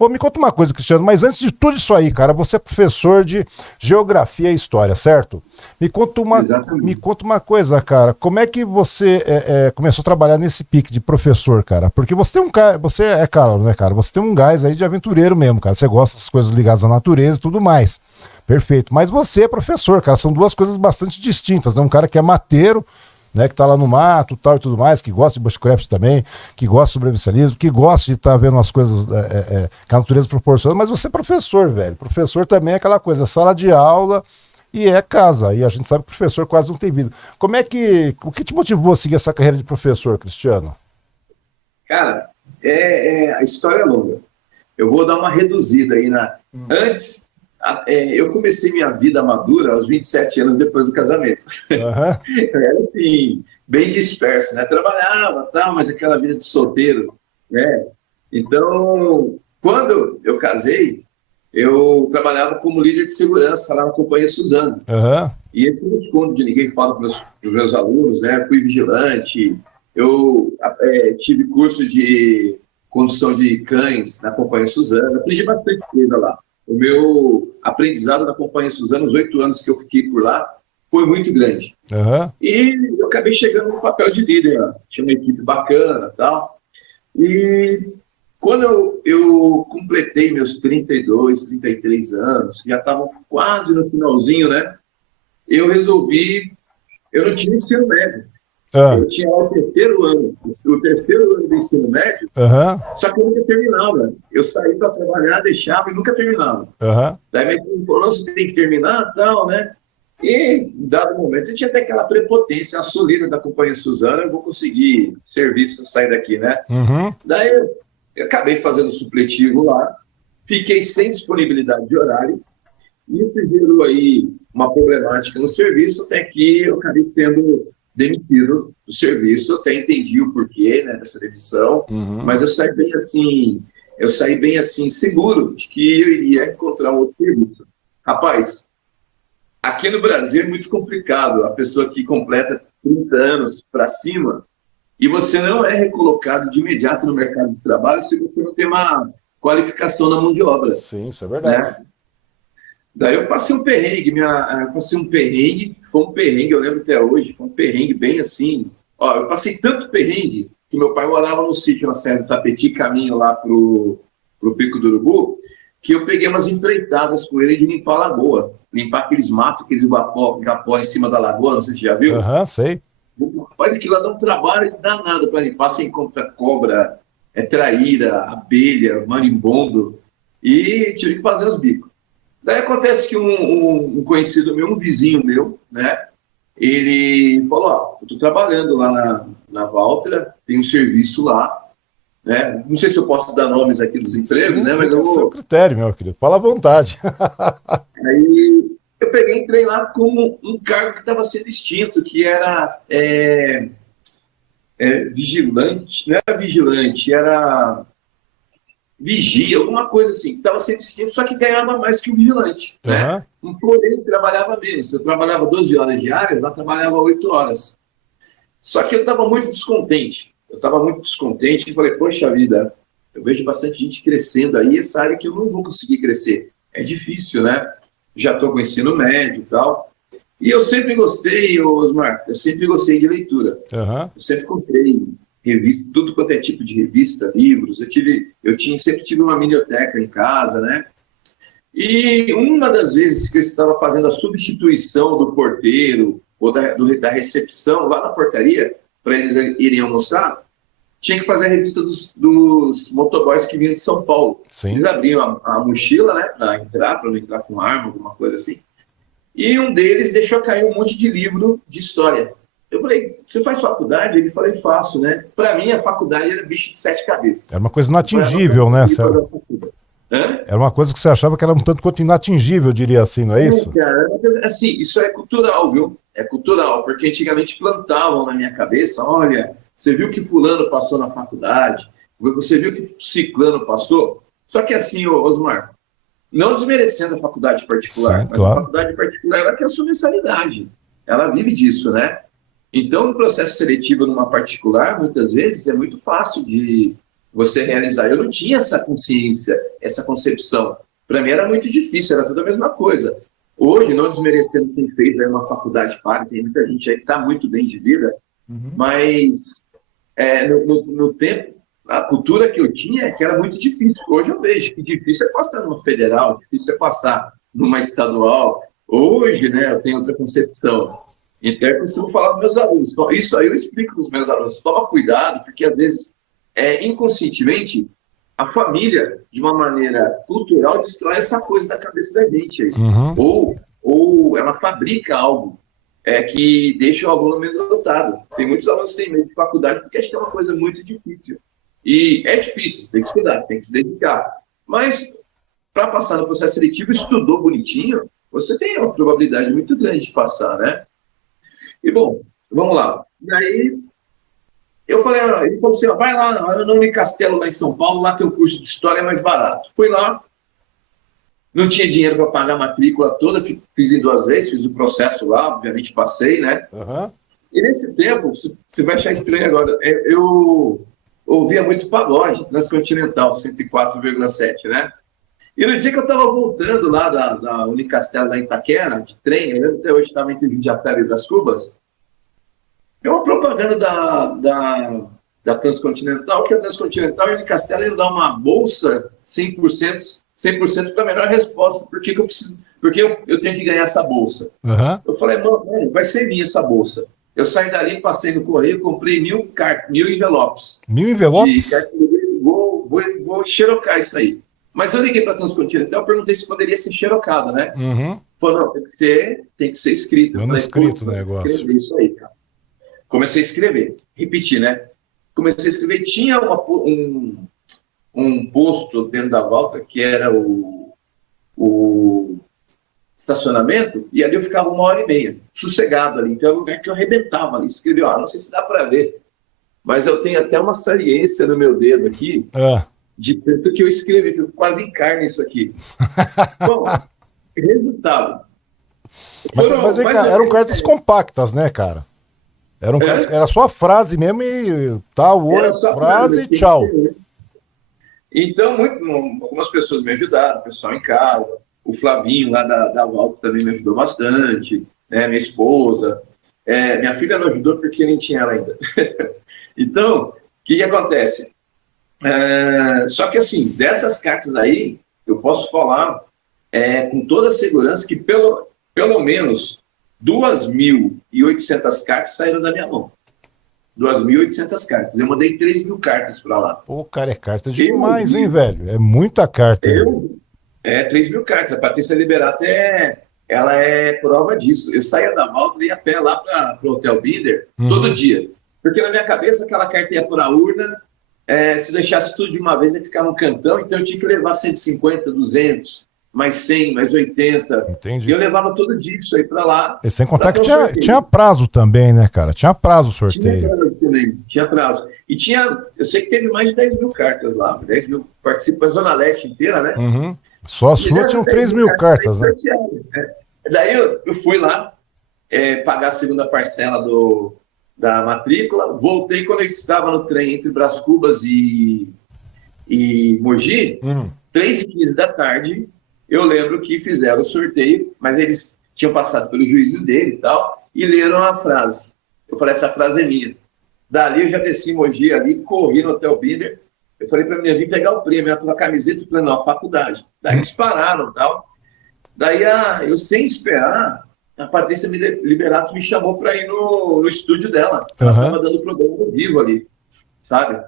Ô, me conta uma coisa, Cristiano, mas antes de tudo isso aí, cara, você é professor de geografia e história, certo? Me Exatamente. conta uma coisa, cara, como é que você começou a trabalhar nesse pique de professor, cara? Porque você tem um cara, você é claro, né, cara? Você tem um gás aí de aventureiro mesmo, cara. Você gosta das coisas ligadas à natureza e tudo mais. Perfeito. Mas você é professor, cara. São duas coisas bastante distintas, né? Um cara que é mateiro, né, que tá lá no mato, tal e tudo mais, que gosta de bushcraft também, que gosta de sobrevivencialismo, que gosta de estar vendo as coisas que a natureza proporciona, mas você é professor, velho. Professor também é aquela coisa, sala de aula e é casa. E a gente sabe que o professor quase não tem vida. O que te motivou a seguir essa carreira de professor, Cristiano? Cara, a história é longa. Eu vou dar uma reduzida aí na. Antes, eu comecei minha vida madura aos 27 anos depois do casamento. Aham. Eu era assim, bem disperso, né? Trabalhava, tal, mas aquela vida de solteiro, né? Então, quando eu casei, eu trabalhava como líder de segurança lá na Companhia Suzano. Aham. E esse não escondo de ninguém, falo para os meus alunos, né? Fui vigilante, eu tive curso de condução de cães na Companhia Suzano, aprendi bastante coisa lá. O meu aprendizado na Companhia Suzano, os 8 anos que eu fiquei por lá, foi muito grande. Aham. E eu acabei chegando no papel de líder, ó. Tinha uma equipe bacana e tal. E quando eu completei meus 32, 33 anos, já estava quase no finalzinho, né? Eu resolvi. Eu não tinha ensino médio. Ah. Eu tinha o terceiro ano do ensino médio, Aham. só que eu nunca terminava. Eu saí para trabalhar, deixava e nunca terminava. Aham. Daí minha mãe falou: você tem que terminar tal, né? E, em dado momento, eu tinha até aquela prepotência, a sou líder da Companhia Suzana, eu vou conseguir serviço, sair daqui, né? Uhum. Daí eu acabei fazendo supletivo lá, fiquei sem disponibilidade de horário, e isso gerou aí uma problemática no serviço, até que eu acabei sendo demitido do serviço. Eu até entendi o porquê, né, dessa demissão, Uhum. mas eu saí bem assim, seguro de que eu iria encontrar um outro serviço. Rapaz, aqui no Brasil é muito complicado, a pessoa que completa 30 anos para cima, e você não é recolocado de imediato no mercado de trabalho se você não tem uma qualificação na mão de obra, Sim, isso é verdade. né? Daí eu passei um perrengue, passei um perrengue, foi um perrengue, eu lembro até hoje, foi um perrengue bem assim. Ó, eu passei tanto perrengue que meu pai morava no sítio na Serra do Tapeti, caminho lá pro Pico do Urubu, que eu peguei umas empreitadas com ele de limpar a lagoa, limpar aqueles matos, aqueles gapó em cima da lagoa, não sei se você já viu. Aham, sei. Olha que lá dá um trabalho danado para limpar, você encontra cobra, traíra, abelha, marimbondo, e tive que fazer os bicos. Daí acontece que um conhecido meu, um vizinho meu, né? Ele falou: ó, eu estou trabalhando lá na Valtra, tem um serviço lá, né? Não sei se eu posso dar nomes aqui dos empregos, Sim, né? Mas fica eu a seu vou. critério, meu querido. Fala à vontade. Aí eu peguei e entrei lá como um cargo que estava sendo extinto, que era vigilante, não era vigilante, era vigia, alguma coisa assim, que estava sendo extinto, só que ganhava mais que o vigilante, né? Aham. Porém, trabalhava menos. Eu trabalhava 12 horas diárias, lá trabalhava 8 horas. Só que eu estava muito descontente. Eu estava muito descontente e falei: poxa vida, eu vejo bastante gente crescendo aí, essa área que eu não vou conseguir crescer. É difícil, né? Já estou com ensino médio e tal. E eu sempre gostei, Osmar, eu sempre gostei de leitura. Aham. Eu sempre comprei revista, tudo quanto é tipo de revista, livros. Sempre tive uma biblioteca em casa, né? E uma das vezes que eu estava fazendo a substituição do porteiro ou da recepção lá na portaria, para eles irem almoçar, tinha que fazer a revista dos motoboys que vinham de São Paulo. Eles Sim. abriam a mochila, né, para não entrar com arma, alguma coisa assim. E um deles deixou cair um monte de livro de história. Eu falei: você faz faculdade? Ele falou: faço, né? Para mim, a faculdade era bicho de sete cabeças. Era uma coisa Eu falei: não inatingível, né? consegui fazer a faculdade. Hã? Era uma coisa que você achava que era um tanto quanto inatingível, eu diria assim, não é isso? Cara, assim, isso é cultural, viu? É cultural, porque antigamente plantavam na minha cabeça: olha, você viu que fulano passou na faculdade, você viu que ciclano passou? Só que assim, Osmar, não desmerecendo a faculdade Sim, particular, mas a claro. faculdade particular ela quer a sua mensalidade. Ela vive disso, né? Então, no processo seletivo numa particular, muitas vezes é muito fácil de você realizar. Eu não tinha essa consciência, essa concepção. Para mim era muito difícil, era tudo a mesma coisa. Hoje, não desmerecendo quem fez uma faculdade paga, tem muita gente aí que está muito bem de vida, mas no tempo, a cultura que eu tinha é que era muito difícil. Hoje eu vejo que difícil é passar numa federal, difícil é passar numa estadual. Hoje, né, eu tenho outra concepção. Então, eu costumo falar para meus alunos. Isso aí eu explico para os meus alunos. Toma cuidado, porque às vezes, inconscientemente, a família, de uma maneira cultural, destrói essa coisa da cabeça da gente. Aí. Ou ela fabrica algo que deixa o aluno amedrontado. Tem muitos alunos que têm medo de faculdade porque acham que é uma coisa muito difícil. E é difícil, tem que estudar, tem que se dedicar. Mas, para passar no processo seletivo, estudou bonitinho, você tem uma probabilidade muito grande de passar, né? E, bom, vamos lá. E aí, ele falou assim, vai lá no Unicastelo, lá em São Paulo, lá tem um curso de História mais barato. Fui lá, não tinha dinheiro para pagar a matrícula toda, fiz em 2 vezes, fiz o processo lá, obviamente passei, né? E nesse tempo, você vai achar estranho agora, eu ouvia muito pagode, Transcontinental, 104,7, né? E no dia que eu estava voltando lá da Unicastelo, lá em Itaquera, de trem, eu até hoje estava entre Jundiapeba e das Cubas, tem uma propaganda da Transcontinental, que a Transcontinental e a Unicastelo iam dar uma bolsa 100% para a melhor resposta. Por que eu tenho que ganhar essa bolsa? Eu falei, mano, vai ser minha essa bolsa. Eu saí dali, passei no correio, comprei 1.000 envelopes. 1.000 envelopes? Vou xerocar isso aí. Mas eu liguei para a Transcontinental e perguntei se poderia ser xerocado, né? Falou, não, tem que ser escrito. Manuscrito o negócio. Escrever isso aí, cara. Comecei a escrever. Repetir, né? Comecei a escrever. Tinha um posto dentro da volta que era o estacionamento, e ali eu ficava 1h30, sossegado ali. Então é um lugar que eu arrebentava ali. Escrevi, não sei se dá para ver, mas eu tenho até uma saliência no meu dedo aqui, de tanto que eu escrevi, fico quase em carne isso aqui. Bom, resultado. Mas vem cá, eram cartas compactas, né, cara? Era só a frase mesmo e tal, frase e tchau. Então, algumas pessoas me ajudaram, o pessoal em casa, o Flavinho lá da Volta também me ajudou bastante, né, minha esposa. Minha filha não ajudou porque nem tinha ela ainda. Então, o que acontece? Só que assim, dessas cartas aí, eu posso falar com toda a segurança que pelo menos 2.800 cartas saíram da minha mão. 2.800 cartas. Eu mandei 3.000 cartas para lá. Pô, cara, é carta demais, hein, velho? É muita carta. 3.000 cartas. A Patrícia Liberato ela é prova disso. Eu saía da Malta e ia a pé lá para o Hotel Binder todo dia. Porque na minha cabeça aquela carta ia para a urna, se deixasse tudo de uma vez ia ficar no cantão, então eu tinha que levar 150, 200, mais 100, mais 80. Entendi. E eu levava todo dia isso aí para lá. E sem contar que tinha prazo também, né, cara? Tinha prazo o sorteio. Tinha prazo. E eu sei que teve mais de 10.000 cartas lá, 10.000 participantes, Zona Leste inteira, né? Só a sua tinham 3.000 cartas, né? Daí eu fui lá pagar a segunda parcela da matrícula, voltei quando eu estava no trem entre Brás Cubas e Mogi, 3h15 da tarde, eu lembro que fizeram o sorteio, mas eles tinham passado pelos juízes dele e tal, e leram a frase. Eu falei, essa frase é minha. Dali eu já desci em Mogi ali, corri no Hotel Binder, eu falei para mim, vim pegar o prêmio, ela tava a camiseta, eu falei, não, a faculdade. Daí eles pararam e tal. Daí eu, sem esperar, a Patrícia Liberato me chamou para ir no estúdio dela. Ela estava dando programa ao vivo ali, sabe?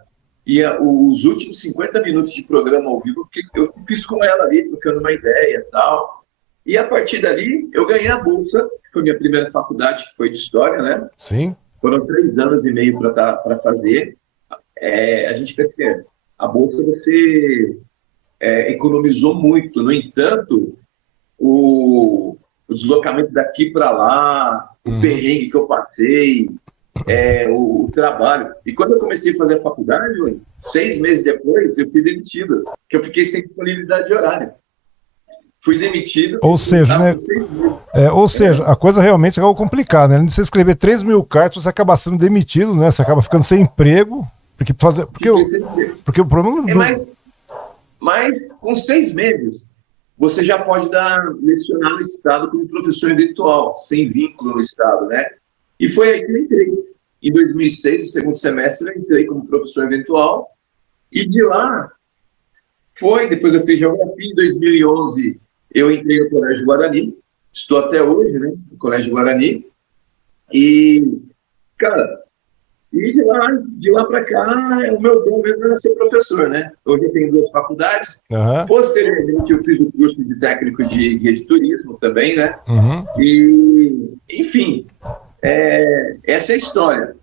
E os últimos 50 minutos de programa ao vivo, eu fiz com ela ali, trocando uma ideia e tal. E a partir dali, eu ganhei a bolsa, que foi minha primeira faculdade, que foi de História, né? Sim. Foram 3 anos e meio para fazer. A gente percebe, a bolsa você economizou muito. No entanto, o deslocamento daqui para lá, o perrengue que eu passei, o trabalho. E quando eu comecei a fazer a faculdade, 6 meses depois, eu fui demitido, porque eu fiquei sem disponibilidade de horário. Fui demitido. Ou seja, né? A coisa realmente é complicada, né? Se você escrever 3.000 cartas, você acaba sendo demitido, né? Você acaba ficando sem emprego, Porque o problema... Mas com 6 meses, você já pode lecionar no Estado como professor eventual, sem vínculo no Estado, né? E foi aí que eu entrei. Em 2006, no segundo semestre, eu entrei como professor eventual. E de lá, depois eu fiz geografia. Em 2011, eu entrei no Colégio Guarani. Estou até hoje, né? No Colégio Guarani. E, cara, de lá para cá, o meu dom mesmo era ser professor, né? Hoje eu tenho 2 faculdades. Uhum. Posteriormente, eu fiz o curso de técnico de guia de turismo também, né? Uhum. E, enfim, essa é a história.